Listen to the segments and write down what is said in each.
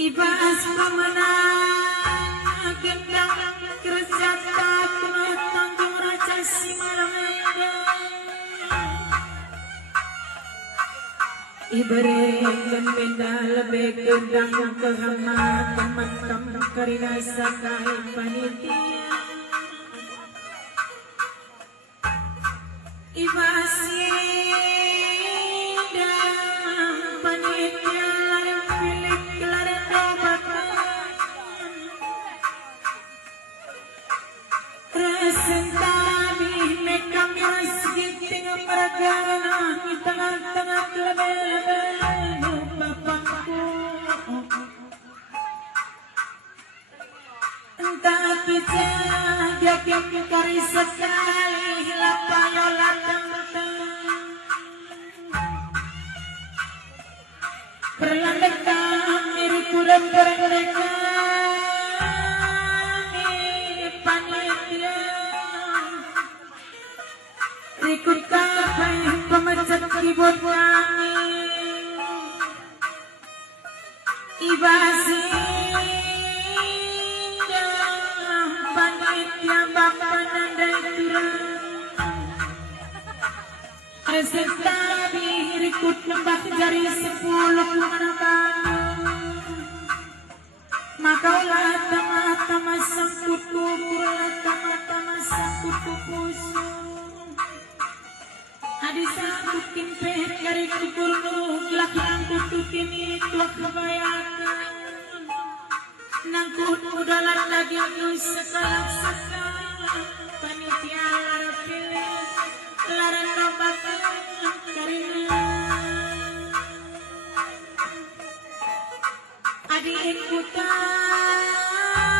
Ibas pemenang gendang kerja tak tanggung raja si malamnya ibaratkan benda lebih gendang kehemat teman-teman karina sakai panitia ibas di tengah-tengah lebih bapakku entah kisah dia kari sekali lapayola perlandekan diriku dan mereka panitia ikut kapai pemecat keyboard kami ibasi panitia bapak nanda turun reserta ikut lembah jari 10 anak maka ulah tama-tama sangkut kubur tama-tama sangkut kupusu Adisa tukin peh dari kubur laki-laki tukin itu kebayakan nangkut udalan lagi sekalak-sekalak panitia lara pilih lara nobakan karina adikku datang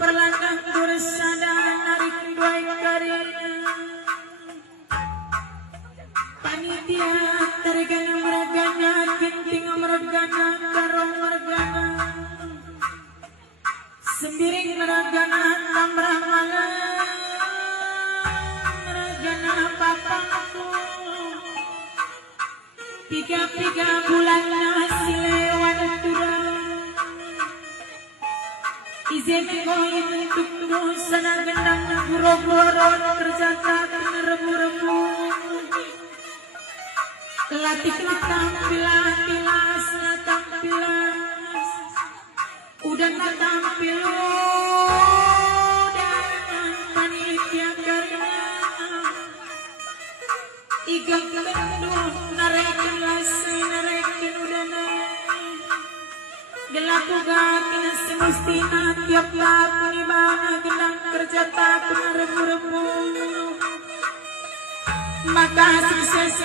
perlahan bersandar narik dua karina panitia tergana meragana genting meragana karong meragana sembiring meragana tamrah malam meragana papaku tiga bulan nasi lewat turun izin koin untuk sana gendang buru-buru kerja tak rebu-rebu latih tampilan tilasnya tampilan udah tampil dan panitia karena igang kelenduh narekin lasi narekin udah naik gelaku gakin semestina tiap laku ibana gelang kerja tak rebu-rebu maka sukses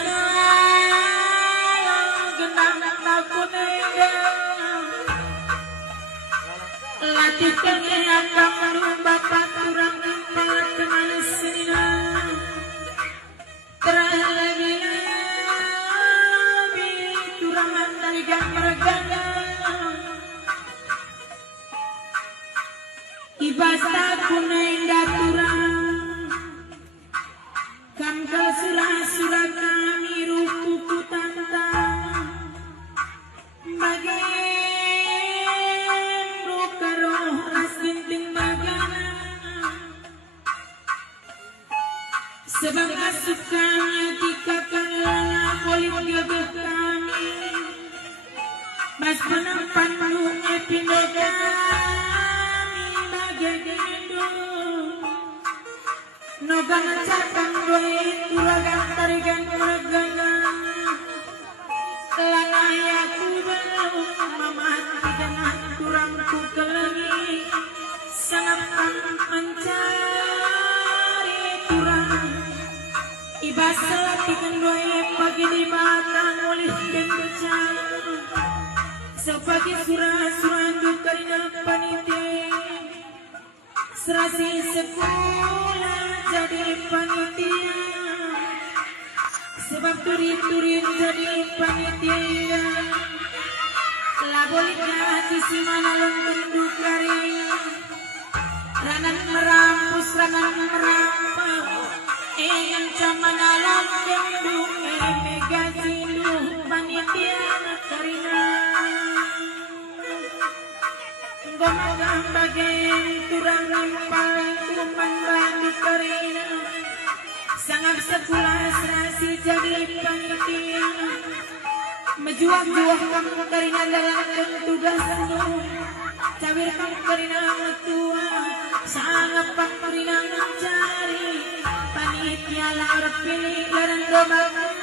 latih kenyakan kamu bapak kurang empat teman sini terlebih turangan dari gambar ganda ibasa kunain daturang kamkal surah-surah kami rukuku tantang bagian roh asinting bagana sebagai sukanya dikakan lana polik gagah kami mas penampan malunya pindah kami bagian gendong nogang cakang doi turagang tarigan meragana lanayaku belum memati dengan kurangku kelengi sangat mencari kurang ibasa dengan doa pagi di mata oleh dan bercaya sebagai surah-surah karena panitia serasi sekolah jadi panitia sebab turi-turi jadi panitia labolika sisi mana london karya ranan merampus yang camana london mega sindu panitia karina gomagang bagian turang paling kuman bagi karina sangat sekolah serasi jadi panitia mejuang kamu karina dalam tugas cawir kamu karina tua sangat pak karina mencari panitia lar pilih dan domba